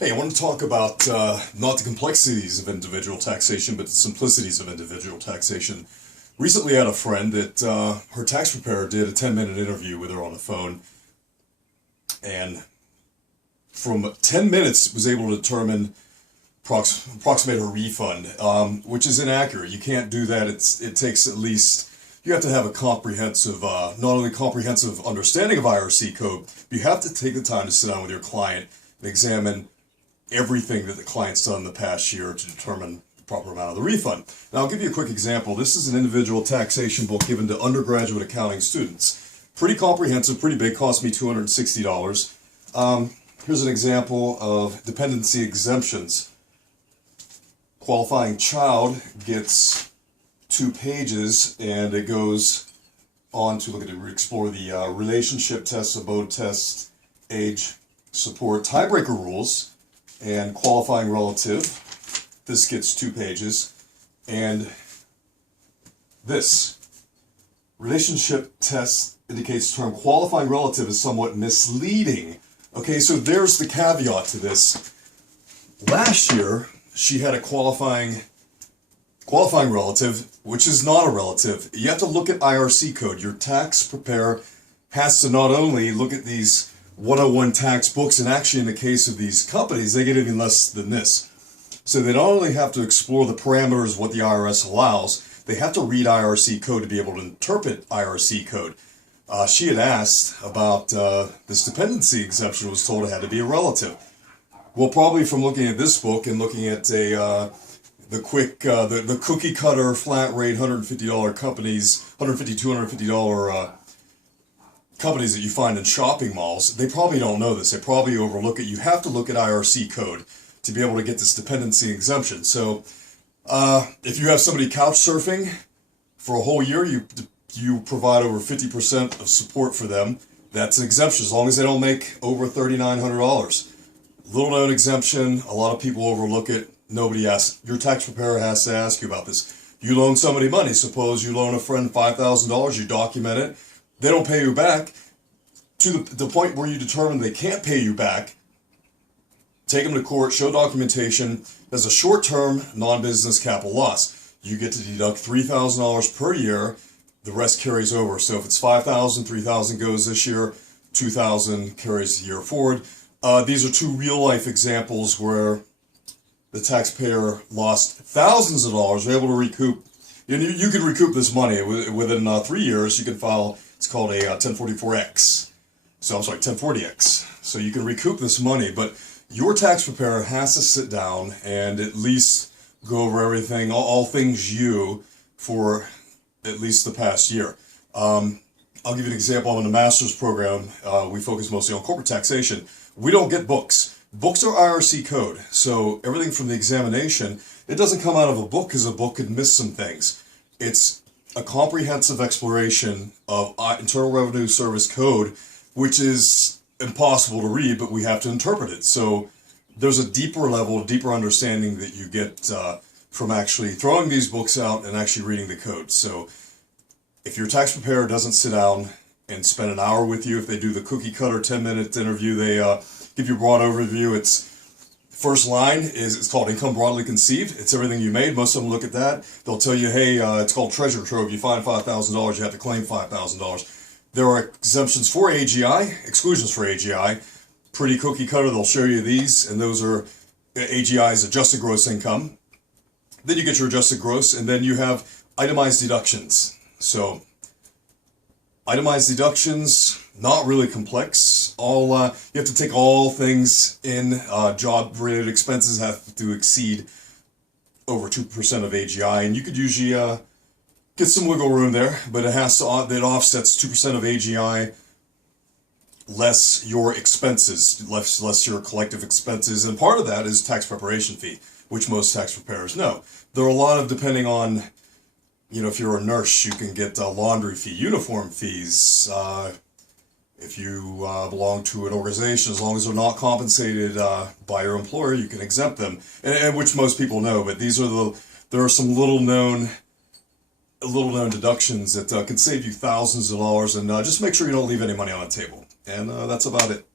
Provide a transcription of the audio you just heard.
Hey, I want to talk about not the complexities of individual taxation, but the simplicities of individual taxation. Recently, I had a friend that her tax preparer did a 10-minute interview with her on the phone, and from 10 minutes was able to determine approximate her refund, which is inaccurate. You can't do that. It takes at least, you have to have a comprehensive, not only comprehensive understanding of IRC code, but you have to take the time to sit down with your client and examine everything that the client's done in the past year to determine the proper amount of the refund. Now, I'll give you a quick example. This is an individual taxation book given to undergraduate accounting students. Pretty comprehensive, pretty big, cost me $260. Here's an example of dependency exemptions. Qualifying child gets 2 pages, and it goes on to explore the relationship test, abode test, age, support, tiebreaker rules, and qualifying relative. This gets 2 pages. And this relationship test indicates the term qualifying relative is somewhat misleading. Okay, so there's the caveat to this. Last year, she had a qualifying relative, which is not a relative. You have to look at IRC code. Your tax preparer has to not only look at these 101 tax books, and actually in the case of these companies, they get even less than this. So they not only have to explore the parameters of what the IRS allows, they have to read IRC code to be able to interpret IRC code. She had asked about this dependency exemption, was told it had to be a relative. Well, probably from looking at this book and looking at the cookie cutter flat rate $150 companies, $250 companies that you find in shopping malls, they probably don't know this. They probably overlook it. You have to look at IRC code to be able to get this dependency exemption. So if you have somebody couch surfing for a whole year, you provide over 50% of support for them. That's an exemption as long as they don't make over $3,900. Little known exemption. A lot of people overlook it. Nobody asks. Your tax preparer has to ask you about this. You loan somebody money. Suppose you loan a friend $5,000. You document it. They don't pay you back. To the point where you determine they can't pay you back, take them to court, show documentation. There's a short-term non-business capital loss. You get to deduct $3,000 per year. The rest carries over. So if it's $5,000, $3,000 goes this year, $2,000 carries the year forward. These are 2 real-life examples where the taxpayer lost thousands of dollars, were able to recoup. You can recoup this money within 3 years. You can file, it's called a 1044X. So I'm sorry, 1040X. So you can recoup this money, but your tax preparer has to sit down and at least go over everything, all things you, for at least the past year. I'll give you an example. I'm in a master's program. We focus mostly on corporate taxation. We don't get books. Books are IRC code. So everything from the examination, it doesn't come out of a book because a book could miss some things. It's a comprehensive exploration of Internal Revenue Service code, which is impossible to read, but we have to interpret it. So there's a deeper level, deeper understanding that you get from actually throwing these books out and actually reading the code. So if your tax preparer doesn't sit down and spend an hour with you, if they do the cookie cutter 10-minute interview, they give you a broad overview. It's first line is, it's called income broadly conceived. It's everything you made. Most of them look at that. They'll tell you, hey, it's called treasure trove. You find $5,000, you have to claim $5,000. There are exemptions for AGI, exclusions for AGI. Pretty cookie cutter. They'll show you these, and those are AGI's adjusted gross income. Then you get your adjusted gross, and then you have itemized deductions. So itemized deductions, not really complex. You have to take all things in. Job-related expenses have to exceed over 2% of AGI, and you could usually get some wiggle room there, but it offsets 2% of AGI less your expenses, less your collective expenses, and part of that is tax preparation fee, which most tax preparers know. There are a lot of, depending on, if you're a nurse, you can get a laundry fee, uniform fees. If you belong to an organization, as long as they're not compensated by your employer, you can exempt them, and which most people know. But there are some little known deductions that can save you thousands of dollars, and just make sure you don't leave any money on the table. And that's about it.